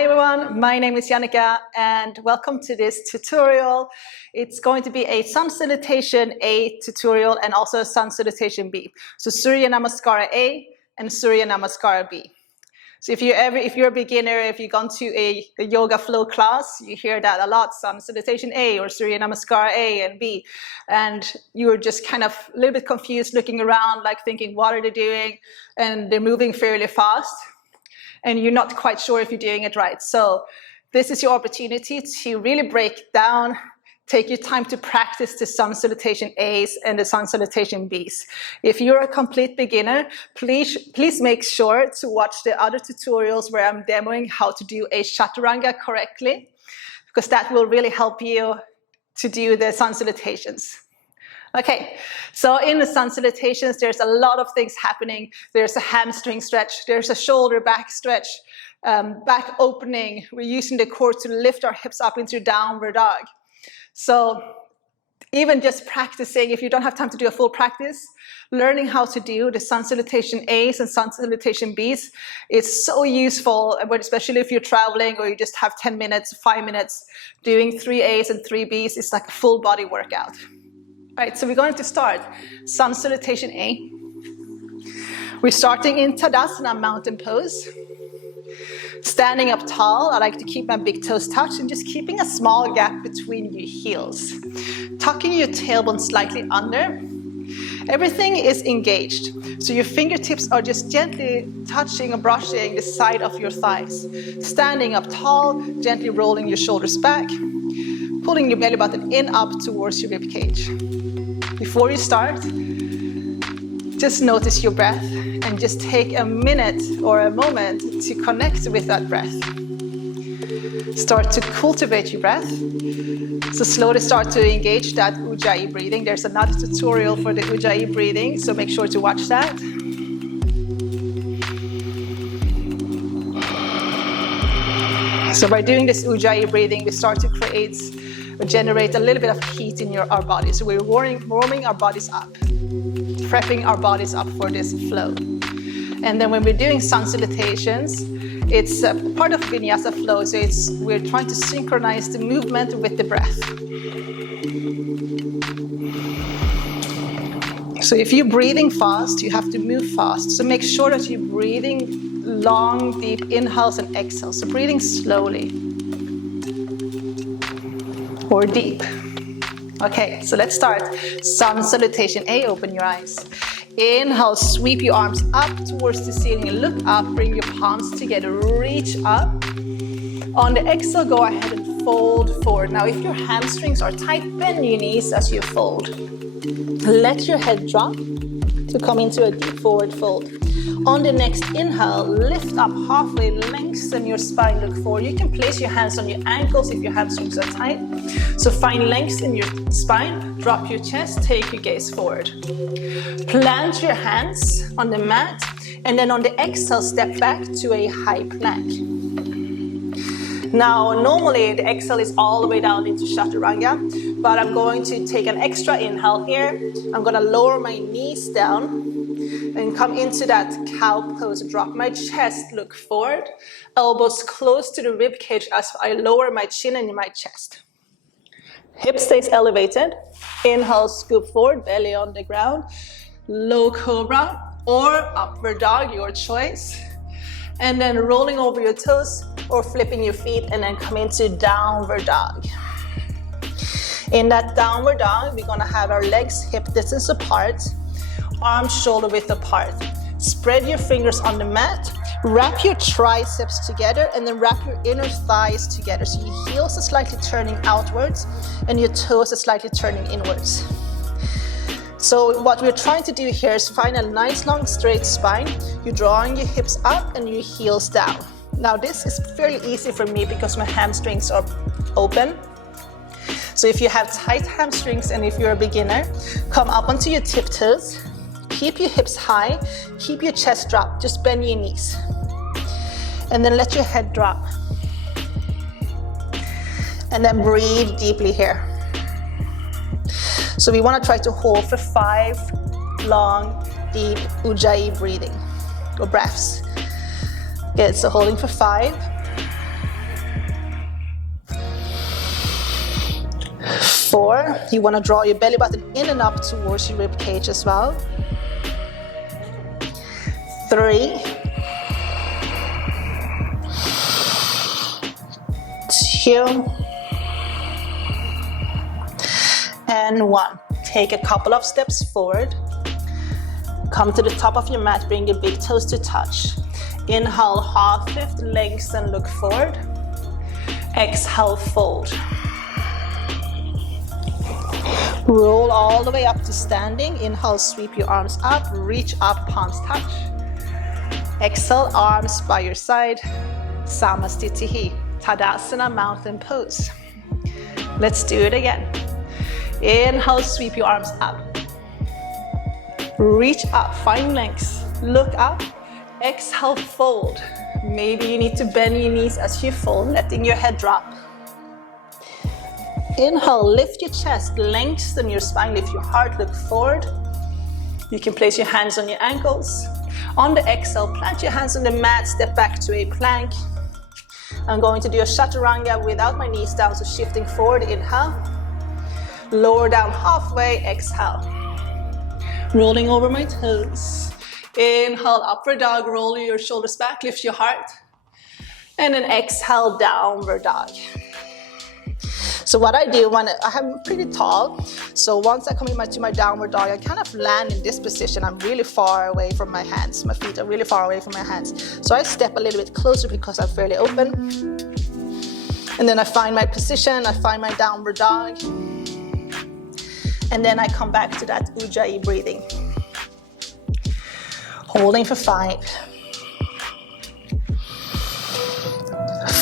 Hi everyone, my name is Jannica and welcome to this tutorial. It's going to be a Sun Salutation A tutorial and also a Sun Salutation B. So Surya Namaskara A and Surya Namaskara B. So if you're a beginner, if you've gone to a yoga flow class, you hear that a lot, Sun Salutation A or Surya Namaskara A and B. And you're just kind of a little bit confused looking around, like thinking, what are they doing? And they're moving fairly fast. And you're not quite sure if you're doing it right. So this is your opportunity to really break down, take your time to practice the Sun Salutation A's and the Sun Salutation B's. If you're a complete beginner, please make sure to watch the other tutorials where I'm demoing how to do a chaturanga correctly, because that will really help you to do the Sun Salutations. Okay, so in the Sun Salutations, there's a lot of things happening. There's a hamstring stretch, there's a shoulder back stretch, back opening. We're using the core to lift our hips up into downward dog. So even just practicing, if you don't have time to do a full practice, learning how to do the Sun Salutation A's and Sun Salutation B's is so useful, especially if you're traveling or you just have 10 minutes, 5 minutes, doing 3 A's and 3 B's is like a full body workout. All right, so we're going to start Sun Salutation A. We're starting in Tadasana mountain pose. Standing up tall, I like to keep my big toes touched and just keeping a small gap between your heels. Tucking your tailbone slightly under. Everything is engaged. So your fingertips are just gently touching or brushing the side of your thighs. Standing up tall, gently rolling your shoulders back. Pulling your belly button in up towards your rib cage. Before you start, just notice your breath and just take a minute or a moment to connect with that breath. Start to cultivate your breath. So slowly start to engage that Ujjayi breathing. There's another tutorial for the Ujjayi breathing, so make sure to watch that. So by doing this Ujjayi breathing, we start to generate a little bit of heat in our body. So we're warming our bodies up, prepping our bodies up for this flow. And then when we're doing Sun Salutations, it's part of vinyasa flow. So we're trying to synchronize the movement with the breath. So if you're breathing fast, you have to move fast. So make sure that you're breathing long, deep inhales and exhales. So breathing slowly. Or deep. Okay, so let's start. Sun Salutation A, open your eyes. Inhale, sweep your arms up towards the ceiling. Look up, bring your palms together, reach up. On the exhale, go ahead and fold forward. Now, if your hamstrings are tight, bend your knees as you fold. Let your head drop to come into a deep forward fold. On the next inhale, lift up halfway, lengthen your spine, look forward. You can place your hands on your ankles if your hamstrings are tight. So find length in your spine, drop your chest, take your gaze forward. Plant your hands on the mat, and then on the exhale, step back to a high plank. Now, normally the exhale is all the way down into Chaturanga, but I'm going to take an extra inhale here. I'm going to lower my knees down and come into that cow pose, drop my chest, look forward, elbows close to the rib cage as I lower my chin and my chest. Hip stays elevated. Inhale, scoop forward, belly on the ground. Low cobra or upward dog, your choice. And then rolling over your toes or flipping your feet and then come into downward dog. In that downward dog, we're gonna have our legs hip distance apart, arms shoulder width apart. Spread your fingers on the mat, wrap your triceps together and then wrap your inner thighs together. So your heels are slightly turning outwards and your toes are slightly turning inwards. So what we're trying to do here is find a nice long straight spine. You're drawing your hips up and your heels down. Now this is fairly easy for me because my hamstrings are open. So if you have tight hamstrings and if you're a beginner, come up onto your tiptoes. Keep your hips high, keep your chest dropped, just bend your knees. And then let your head drop. And then breathe deeply here. So we want to try to hold for 5 long, deep Ujjayi breathing or breaths. Good, so holding for 5, 4. You want to draw your belly button in and up towards your rib cage as well. 3. 2. And 1. Take a couple of steps forward. Come to the top of your mat, bring your big toes to touch. Inhale, half lift, lengthen, look forward. Exhale, fold. Roll all the way up to standing. Inhale, sweep your arms up, reach up, palms touch. Exhale, arms by your side. Samastitihi, Tadasana, mountain pose. Let's do it again. Inhale, sweep your arms up. Reach up, find length, look up. Exhale, fold. Maybe you need to bend your knees as you fold, letting your head drop. Inhale, lift your chest, lengthen your spine, lift your heart, look forward. You can place your hands on your ankles. On the exhale, plant your hands on the mat, step back to a plank. I'm going to do a chaturanga without my knees down, so shifting forward, inhale. Lower down halfway, exhale. Rolling over my toes. Inhale, upward dog, roll your shoulders back, lift your heart. And then exhale, downward dog. So what I do when I'm pretty tall, so once I come into my downward dog, I kind of land in this position. I'm really far away from my hands. My feet are really far away from my hands. So I step a little bit closer because I'm fairly open. And then I find my position, I find my downward dog. And then I come back to that Ujjayi breathing. Holding for 5,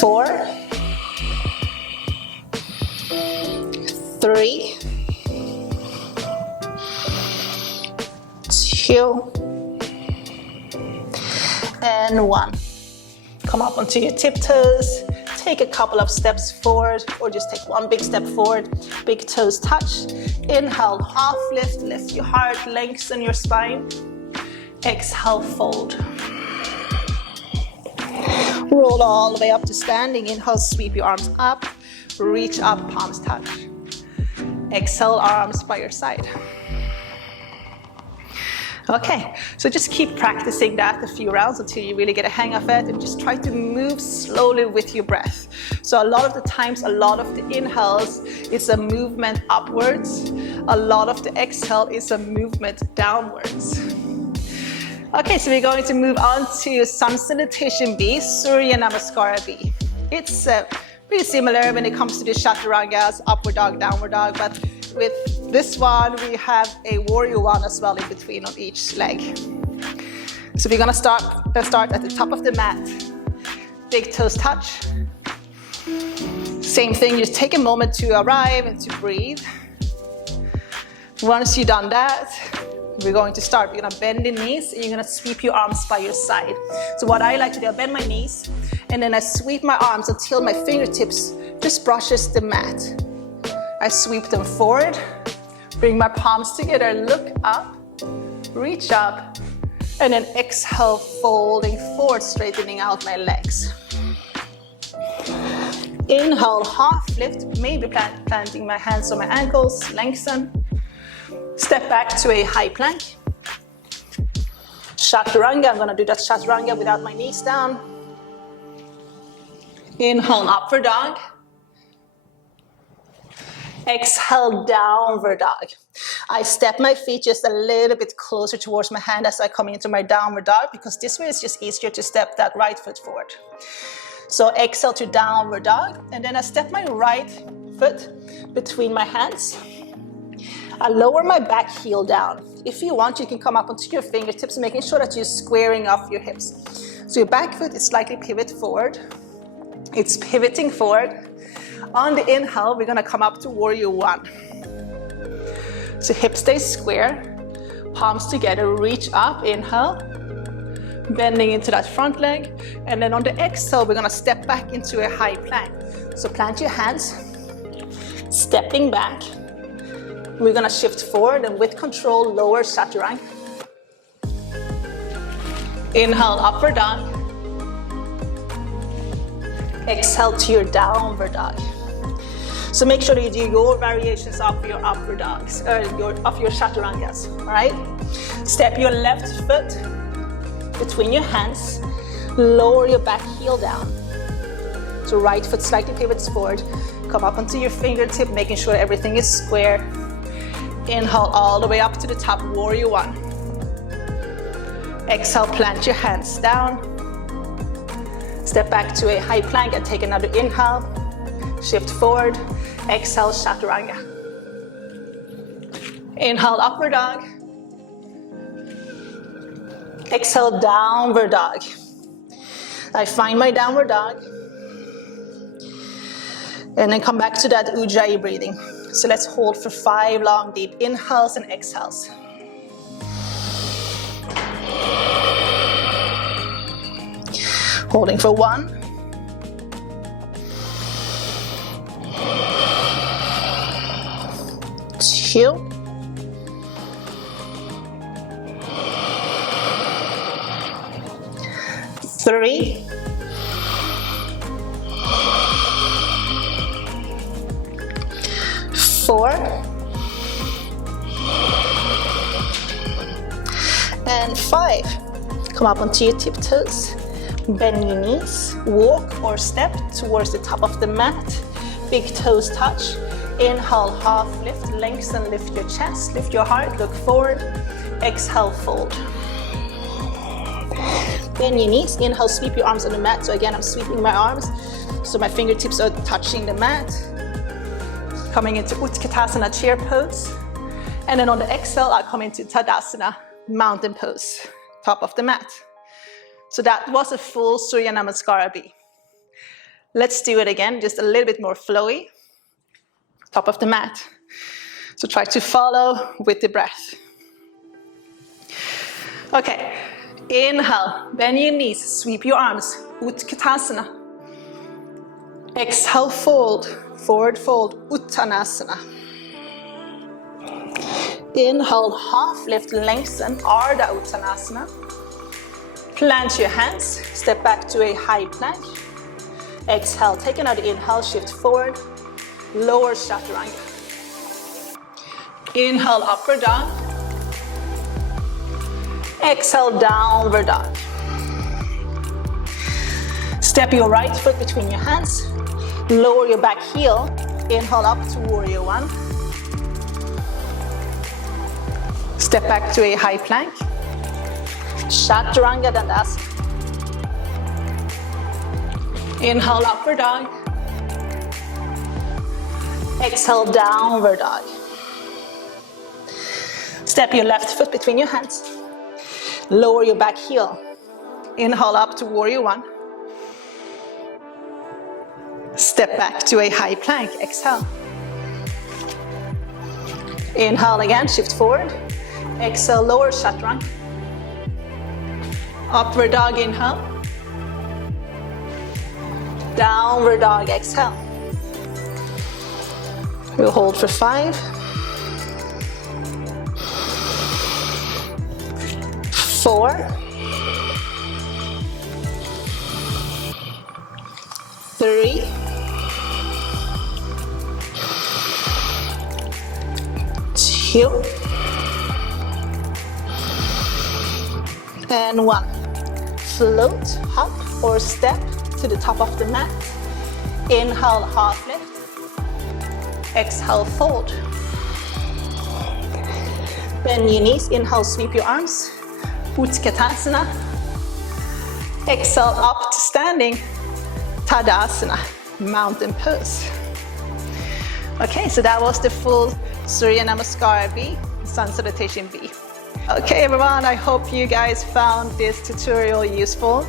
4, 3, 2, and 1. Come up onto your tiptoes. Take a couple of steps forward, or just take one big step forward. Big toes touch. Inhale, half lift, lift your heart, lengthen your spine. Exhale, fold. Roll all the way up to standing. Inhale, sweep your arms up. Reach up, palms touch. Exhale, arms by your side. Okay, so just keep practicing that a few rounds until you really get a hang of it, and just try to move slowly with your breath. So a lot of the times, a lot of the inhales is a movement upwards. A lot of the exhale is a movement downwards. Okay, so we're going to move on to Sun Salutation B, Surya Namaskara B. It's pretty similar when it comes to the chaturangas, upward dog, downward dog, but with this one, we have a warrior one as well in between on each leg. So we're gonna start at the top of the mat. Big toes touch. Same thing, just take a moment to arrive and to breathe. Once you've done that, we're going to start. We're gonna bend the knees and you're gonna sweep your arms by your side. So what I like to do, I bend my knees and then I sweep my arms until my fingertips just brushes the mat. I sweep them forward, bring my palms together, look up, reach up, and then exhale, folding forward, straightening out my legs. Inhale, half lift, maybe planting my hands on my ankles, lengthen. Step back to a high plank. Chaturanga, I'm gonna do that chaturanga without my knees down. Inhale, upward dog. Exhale, downward dog. I step my feet just a little bit closer towards my hand as I come into my downward dog, because this way it's just easier to step that right foot forward. So exhale to downward dog, and then I step my right foot between my hands. I lower my back heel down. If you want, you can come up onto your fingertips, making sure that you're squaring off your hips. So your back foot is slightly pivot forward. It's pivoting forward. On the inhale, we're gonna come up to warrior one. So hips stay square, palms together, reach up, inhale, bending into that front leg. And then on the exhale, we're gonna step back into a high plank. So plant your hands, stepping back. We're gonna shift forward and with control, lower chaturanga. Inhale, upward dog. Exhale to your downward dog. So make sure that you do your variations of your upward dogs, of your chaturangas, all right? Step your left foot between your hands, lower your back heel down. So right foot slightly pivots forward, come up onto your fingertip, making sure everything is square. Inhale all the way up to the top, warrior one. Exhale, plant your hands down. Step back to a high plank and take another inhale. Shift forward, exhale, chaturanga. Inhale, upward dog. Exhale, downward dog. I find my downward dog. And then come back to that Ujjayi breathing. So let's hold for 5 long, deep inhales and exhales. Holding for 1. 2. 3. 4. And 5. Come up onto your tiptoes. Bend your knees. Walk or step towards the top of the mat. Big toes touch. Inhale, half lift, lengthen, lift your chest, lift your heart, look forward. Exhale, fold. Bend your knees. Inhale, sweep your arms on the mat. So again, I'm sweeping my arms so my fingertips are touching the mat. Coming into Utkatasana, chair pose. And then on the exhale, I'll come into Tadasana, mountain pose, top of the mat. So that was a full Surya Namaskar A B. Let's do it again, just a little bit more flowy. Top of the mat. So try to follow with the breath. Okay, inhale, bend your knees, sweep your arms, Utkatasana. Exhale, fold, forward fold, Uttanasana. Inhale, half lift, lengthen, Ardha Uttanasana. Plant your hands, step back to a high plank. Exhale, take another inhale, shift forward, lower chaturanga. Inhale, upward dog. Exhale, downward dog. Step your right foot between your hands. Lower your back heel. Inhale up to warrior one. Step back to a high plank. Chaturanga Dandasana. Inhale, upward dog. Exhale, downward dog. Step your left foot between your hands. Lower your back heel. Inhale up to warrior one. Step back to a high plank. Exhale. Inhale again, shift forward. Exhale, lower chaturanga. Upward dog, inhale. Downward dog, exhale. We'll hold for 5. 4. 3. 2. And 1. Float, hop or step to the top of the mat. Inhale, half lift. Exhale, fold. Bend your knees. Inhale, sweep your arms. Utkatasana. Exhale, up to standing. Tadasana, mountain pose. Okay, so that was the full Surya Namaskar B, Sun Salutation B. Okay everyone, I hope you guys found this tutorial useful.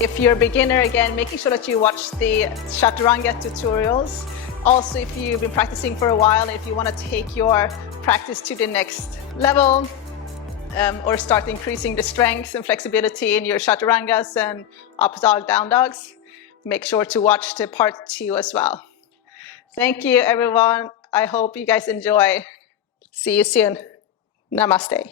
If you're a beginner, again, making sure that you watch the Chaturanga tutorials. Also, if you've been practicing for a while, and if you want to take your practice to the next level, or start increasing the strength and flexibility in your Chaturangas and up dog, down dogs, make sure to watch the part 2 as well. Thank you everyone. I hope you guys enjoy. See you soon. Namaste.